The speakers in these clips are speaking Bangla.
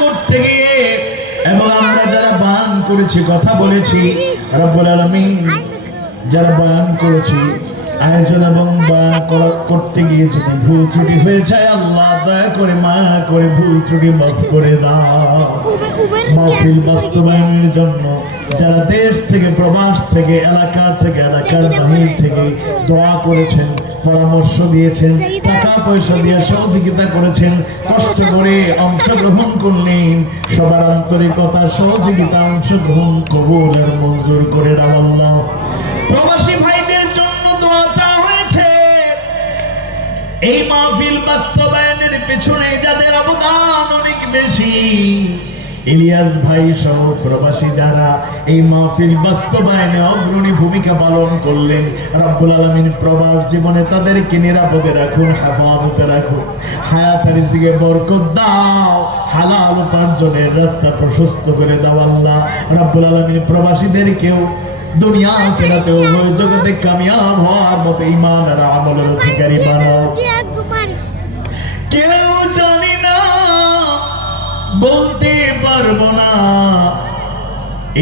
করতে গিয়ে এবং আমরা যারা বান করেছি কথা বলেছি রব্বুল আলামিন যারা বয়ান করেছি আয়োজন এবং করতে গিয়ে যদি ভুল ত্রুটি হয়ে যায়, আল্লাহ দয়া করে মা করে ভুল ত্রুটি মাফ করে দাও। বাস্তবায়নের জন্য যারা দেশ থেকে, প্রবাস থেকে, এলাকা থেকে, এলাকার বাহির থেকে দোয়া করেছেন, পরামর্শ দিয়েছেন, টাকা পয়সা দিয়ে সহযোগিতা করেছেন, কষ্ট করে অংশগ্রহণ করলেন, সবার আন্তরিকতা সহযোগিতা অংশগ্রহণ কবুল আর মঞ্জুর করে দাও প্রবাসী ভাইদের এই মাহফিল বাস্তবায়নের পেছনে যাদের অবদান অনেক বেশি ইলিয়াস ভাই সহ প্রবাসী যারা এই মাহফিল বাস্তবায়নে অগ্রণী ভূমিকা পালন করলেন রব্বুল আলমিন প্রবাস জীবনে তাদেরকে নিরাপদে রাখুন হেফাজতে রাখুন। হায়াত রিজিকে বরকত দাও হালাল উপার্জনের রাস্তা প্রশস্ত করে দাও আল্লাহ। রব্বুল আলমিন প্রবাসীদেরকেও দুনিয়া ফেরাতে উভয় জগতে কামিয়াব হওয়ার মতো ইমান আর আমলের অধিকারী বানাও। কেউ জানি না, বলতে পারব না।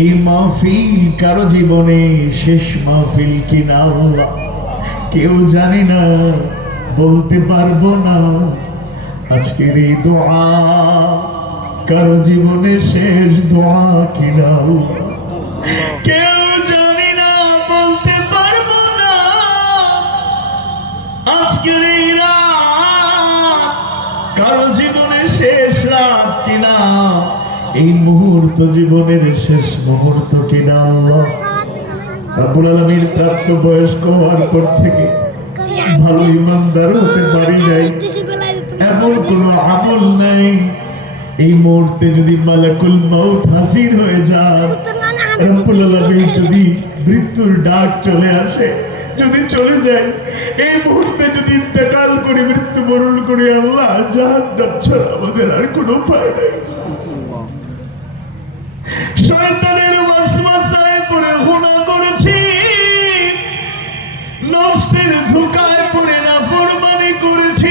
এই মাহফিল কারও জীবনে শেষ মাহফিল কিনা? আল্লাহ কেউ জানি না, বলতে পারব না। আজকের এই দোয়া কারও জীবনে শেষ দোয়া কিনা? কেউ জানি না, বলতে পারব না। আজকের এই রাত কারও জীবনের শেষ রাত কিনা? এই মুহূর্ত জীবনের শেষ মুহূর্ত কিনা আল্লাহ। আলমীর প্রাপ্ত বয়স্ক হওয়ার পর থেকে ভালো ইমানদার হতে পারি নাই। এমন কোন আমল নাই। এই মুহূর্তে যদি মালাকুল মাউত হাজির হয়ে যায় রব্বুল আলামিন যদি মৃত্যুর ডাক চলে আসে যদি চলে যায়, এই মুহূর্তে যদি ইন্তেকাল করি মৃত্যুবরণ করি, আল্লাহ ছাড়া আমাদের আর কোনো উপায় নাই। শয়তানের পড়ে করেছি। নফসের পড়ে করেছি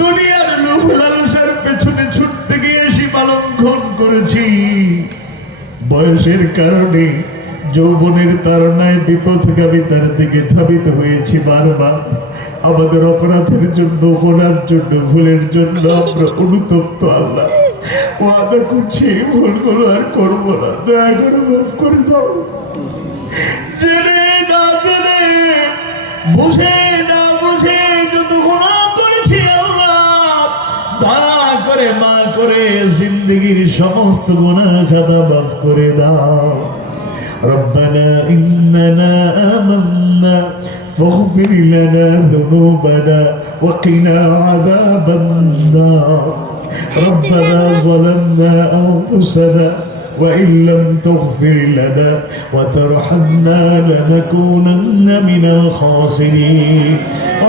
দুনিয়ার লোভ লালসার পেছনে ছুটতে গিয়ে সীমালঙ্ঘন করেছি। বয়সের কারণে যৌবনের তারণায় বিপথগামিতার দিকে ধাবিত হয়েছি বারবার। আমাদের অপরাধের জন্য, গোনার জন্য, ভুলের জন্য আমরা অনুতপ্ত আল্লাহ। করছি আর করব না। দয়া করে মাফ করে দাও। জেনে না জেনে, বুঝে না বুঝে যত গুণা করেছি দয়া করে মা করে, জিন্দগির সমস্ত গুণা খাতা মাফ করে দাও। ربنا إننا آمنا. فاغفر لنا ذنوبنا وقنا عذاب النار. ربنا ظلمنا أنفسنا وإن لم تغفر لنا وترحمنا لنكونن من الخاسرين.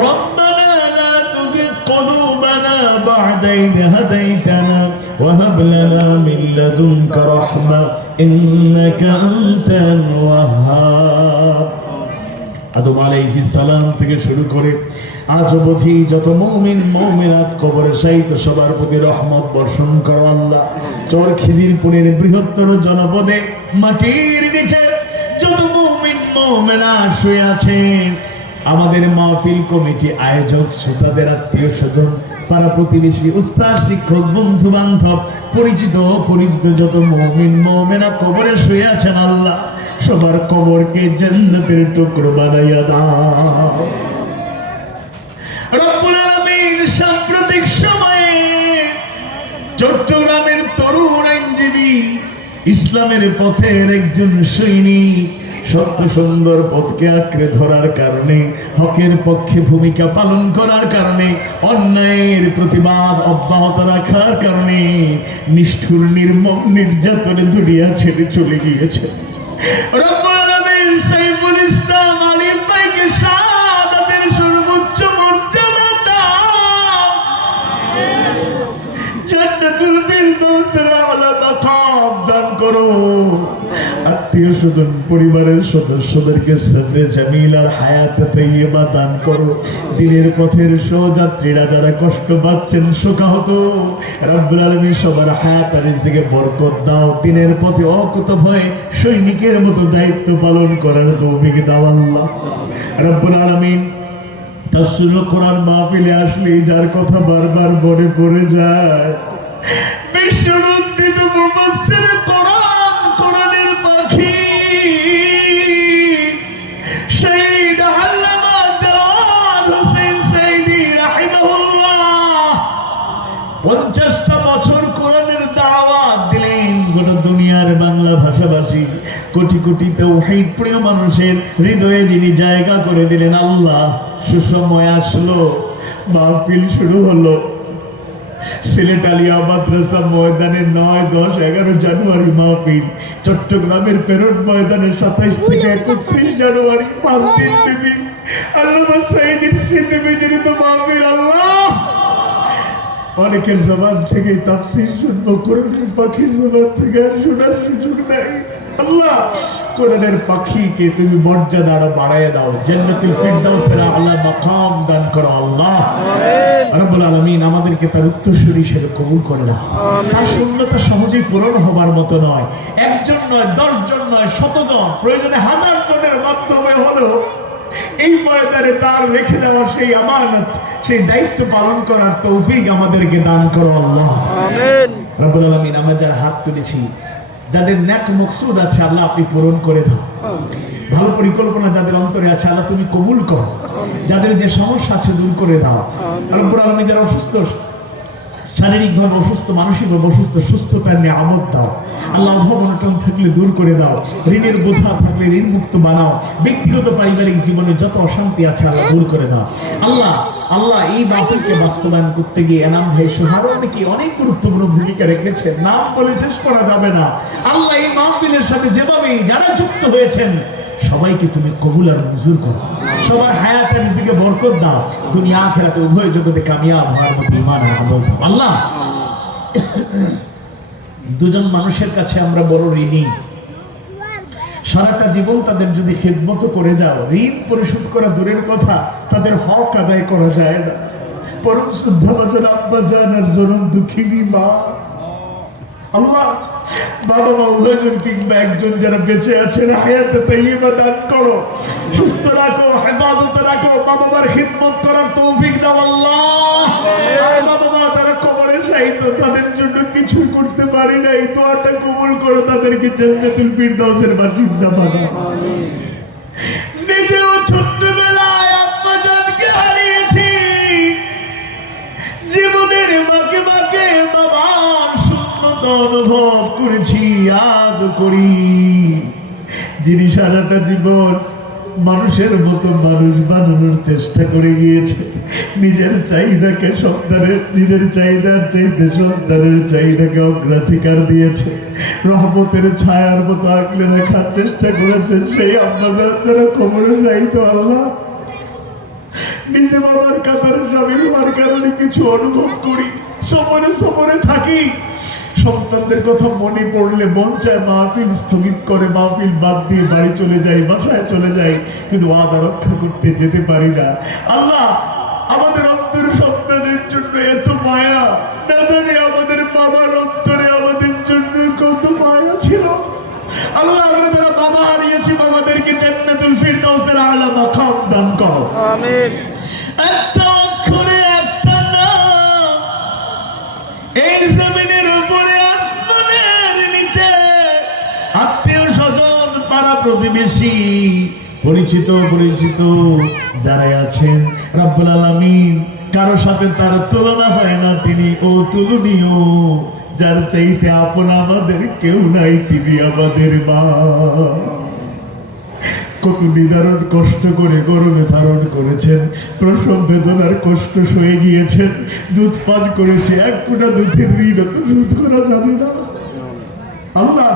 ربنا لا تزغ قلوبنا بعد إذ هديتنا وهب لنا من لدنك رحمة إنك أنت الوهاب আদম আলাইহিস সালাম থেকে শুরু করে আজ অবধি যত মুমিন মুমিনাত কবরে শাহিত সবার প্রতি রহমত বর্ষণ করো আল্লাহ চর খিজিরপুরের বৃহত্তর জনপদে মাটির নিচে যত মুমিন মুমিনা শুয়ে আছেন আমাদের মাহফিল কমিটি আয়োজক শ্রোতাদের আত্মীয় স্বজন, পাড়া প্রতিবেশী, উস্তাদ, শিক্ষক, বন্ধু বান্ধব, পরিচিত, অপরিচিত যত মমিন, মমেনা কবরে শুয়ে আছেন আল্লাহ। সবার কবরকে জান্নাতের টুকরো বানাইয়া দাও। সাম্প্রতিক সময়ে চট্টগ্রামের তরুণ আইনজীবী ইসলামের পথের একজন সৈনিক সত্য সুন্দর পথকে আঁকড়ে ধরার কারণে, হকের পক্ষে ভূমিকা পালন করার কারণে, অন্যায়ের প্রতিবাদ অব্যাহত রাখার কারণে নিষ্ঠুর, নির্মম, নির্যাতনে দুনিয়া ছেড়ে চলে গিয়েছে। রব্বুল আত্মীয় স্বজন, পরিবারের সদস্যদেরকে সবরে জামিল আর হায়াতে তৈবা দান করো। দিনের পথের সহযাত্রীরা যারা কষ্ট পাচ্ছেন, শোকাহত। রব্বুল আলামিন সবার হায়াত আর রিজিকে বরকত দাও। দিনের পথে অকুত ভয়ে সৈনিকের মতো দায়িত্ব পালন করার তৌফিক দাও আল্লাহ। রব্বুল আলামিন তাফসীরুল কোরআন মাহফিলে আসলে যার কথা বারবার মনে পড়ে যায়। বিশ্বনন্দিত মুফাসসির কোরআন। কোটি তৌহিদ প্রিয় মানুষের হৃদয়ে যিনি জায়গা করে দিলেন আল্লাহ সুসময় আসলো মাহফিল শুরু হলো। সিলেট আলিয়া মাদ্রাসা ময়দানে নয় দশ এগারো জানুয়ারি মাহফিল। চট্টগ্রামের পেরোড ময়দানে সাতাইশ থেকে একত্রিশ জানুয়ারি পাঁচ দিন ব্যাপী। আল্লাহ সাইদির স্মৃতি বিজড়িত মাহফিল আল্লাহ! অনেকের জবান থেকে তাফসির শুনব কোরআনের পাখির জবান থেকে আর শোনার সুযোগ নাই। আল্লাহ কোরআনের পাখিকে তুমি মর্যাদা আরও বাড়ায় দাও জান্নাতুল ফিরদাউসের আলা মাকাম দান করো আল্লাহ। রব্বুল আলামিন আমাদেরকে তার উত্তরসূরি হিসেবে কবুল করে নাও। তার শূন্যতা সহজেই পূরণ হবার মতো নয়। একজন নয় দশজন নয় শতজন প্রয়োজনে হাজার জনের মাধ্যমে হলেও এই ময়দানে তার রেখে দেওয়ার সেই আমানত সেই দায়িত্ব পালন করার তৌফিক আমাদেরকে দান করো আল্লাহ। আমিন। রব্বুল আলামিন আমরা যারা হাত তুলেছি যাদের ন্যাক মকসুদ আছে আল্লাহ আপনি পূরণ করে দাও। ভালো পরিকল্পনা যাদের অন্তরে আছে আল্লাহ তুমি কবুল কর। যাদের যে সমস্যা আছে দূর করে দাও। রব্বুল আলামিন যারা অসুস্থ শারীরিকভাবে অসুস্থ মানসিকভাবে অসুস্থ, সুস্থতার নিয়ে আমদ দাও আল্লাহ অভাব থাকলে দূর করে দাও। ঋণের বোঝা থাকলে ঋণ মুক্ত বানাও। ব্যক্তিগত পারিবারিক জীবনে যত অশান্তি আছে আল্লাহ দূর করে দাও। আল্লাহ আল্লাহ এই বাসনকে বাস্তবায়ন করতে গিয়ে এনাম ভাই সুহারও অনেকে অনেক গুরুত্বপূর্ণ ভূমিকা রেখেছে নাম বলে শেষ করা যাবে না। আল্লাহ এই মাহফিলের সাথে যেভাবে যারা যুক্ত হয়েছেন সবাইকে তুমি কবুল আর মঞ্জুর করো। সবার হায়াতে নিজেকে বরকত দাও। দুনিয়া, আখেরাতে উভয় জগতে কামিয়াব হওয়ার মতো ইমান আমল দাও। আল্লাহ! দুজন মানুষের কাছে আমরা বড় ঋণী। সারাটা জীবন তাদের যদি খেদমত করে যাও, ঋণ পরিশোধ করা দূরের কথা, তাদের হক আদায় করা যায় না। পরম শুদ্ধ বাজার আব্বা যান আর জনম দুঃখিনী মা। তাদের জন্য কিছু করতে পারি না, এই দোয়াটা কবুল করো, তাদেরকে জান্নাতুল ফিরদাউসের বাসিন্দা নিজেও ছোট্টবেলায় আজ করি। যিনি সারাটা জীবন মানুষের মতো মানুষ বানানোর চেষ্টা করে গিয়েছে, নিজের চাহিদাকে সন্তানের, নিজের চাহিদার চাইতে সন্তানের চাহিদাকে অগ্রাধিকার দিয়েছে, রহমতের ছায়ার মতো আগলে রাখার চেষ্টা করেছে, সেই আব্বা যারা খবরের রাইতো আল্লাহ। নিজে বাবার কাতারে স্বামী হওয়ার কারণে কিছু অনুভব করি সফরে সফরে থাকি। সন্তানদের কথা মনে পড়লে মন চায় মাহফিল স্থগিত করে মাহফিল বাদ দিয়ে বাড়ি চলে যাই বাসায় চলে যাই কিন্তু আদা রক্ষা করতে যেতে পারি না। আল্লাহ আমাদের অন্তর সন্তানের জন্য এত মায়া। না জানি আমাদের বাবার অন্তরে আমাদের জন্য কত মায়া ছিল। আল্লাহ আমরা যারা বাবা হারিয়েছি বাবাদেরকে জান্নাতুল ফিরদাউসের আলা মাকাম দান করো। আমিন। একটা অক্ষরে একটা নাম। এই প্রতিবেশী পরিচিত পরিচিত যারা আছেন, রাব্বুল আলামিন, কারও সাথে তার তুলনা হয় না, তিনি ও তুলনীয়। যার চাইতে আপন আমাদের কেউ নাই, তিনি আমাদের মা। কত নিদারণ কষ্ট করে গরমে ধারণ করেছেন, প্রসব বেদনার কষ্ট সয়ে গিয়েছেন, দুধ পান করেছে, এক ফুটা দুধের ঋণ শোধ করা যাবে না। আল্লাহ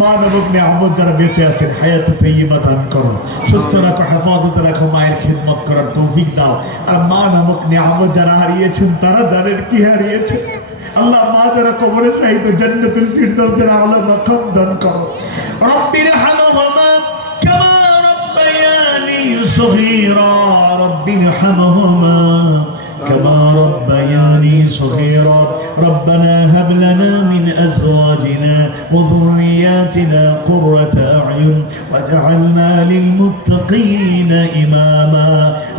মা নবক মে আহমদ যারা বেঁচে আছেন, হায়াতে তৈবা দান করো সুস্থ রাখো, হেফাজতে রাখো, মায়ের খেদমত করার তৌফিক দাও। আর মা নামক নিয়ামত যারা হারিয়েছেন, তারা জানেন কি হারিয়েছেন। আল্লাহ মা যারা কবরে সাহিত্য জান্নাতুল ফিরদাউসের আলা মাকাম দান করো রব্বির হামহুমা কামা রব্বায়ানি সগীরা, রব্বির হামহুমা কামা রব্বায়ানি ربياني صغيرا ربنا هب لنا من أزواجنا وذرياتنا قرة أعين واجعلنا للمتقين إماما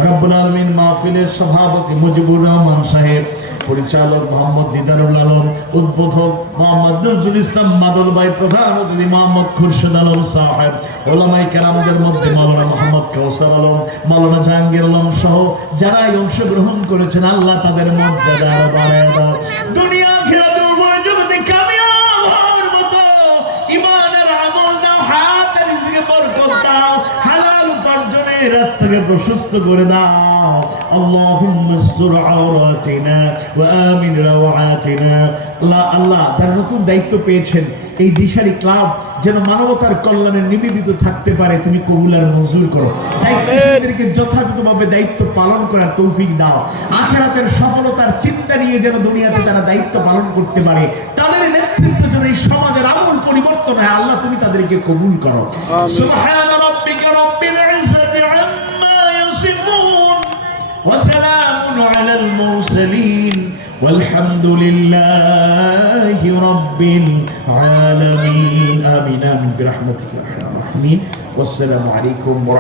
رب العالمين মাহফিলের সভাপতি মুজিবুর রহমান সাহেব পরিচালক মোহাম্মদ দিদারুল আলম উদ্বোধক মোহাম্মদ নজরুল ইসলাম মাদল ভাই প্রধান অতিথি মোহাম্মদ খুরশেদ আলম সাহেব ওলামাই কেরামদের মধ্যে মাওলানা মোহাম্মদ কৌসার আলম মাওলানা জাহাঙ্গীর আলম সহ যারাই অংশগ্রহণ করেছেন আল্লাহ তাদের মর্যাদা আরো বাড়ায় দাও দুনিয়া রাস্তাকে প্রশস্ত করে দাও। আল্লাহুম্মা ইসতুর আওরাতিনা ওয়া আমিন রাওয়াতিনা। আল্লাহ আল্লাহ তার নতুন দায়িত্ব পেয়েছেন এই দিশারি ক্লাব যেন মানবতার কল্যাণে নিবেদিত থাকতে পারে তুমি কবুল আর মঞ্জুর করো। দায়িত্বশীলদেরকে যথাযথভাবে দায়িত্ব পালন করার তৌফিক দাও। আখেরাতের সফলতার চিন্তা নিয়ে যেন দুনিয়াতে তারা দায়িত্ব পালন করতে পারে তাদের নেতৃত্ব যেন এই সমাজের আমূল পরিবর্তন হয়। আল্লাহ তুমি তাদেরকে কবুল করো। সুবহান وسلام على المرسلين والحمد لله رب العالمين. آمين آمين. برحمتك يا أرحم الراحمين. والسلام عليكم ورحمة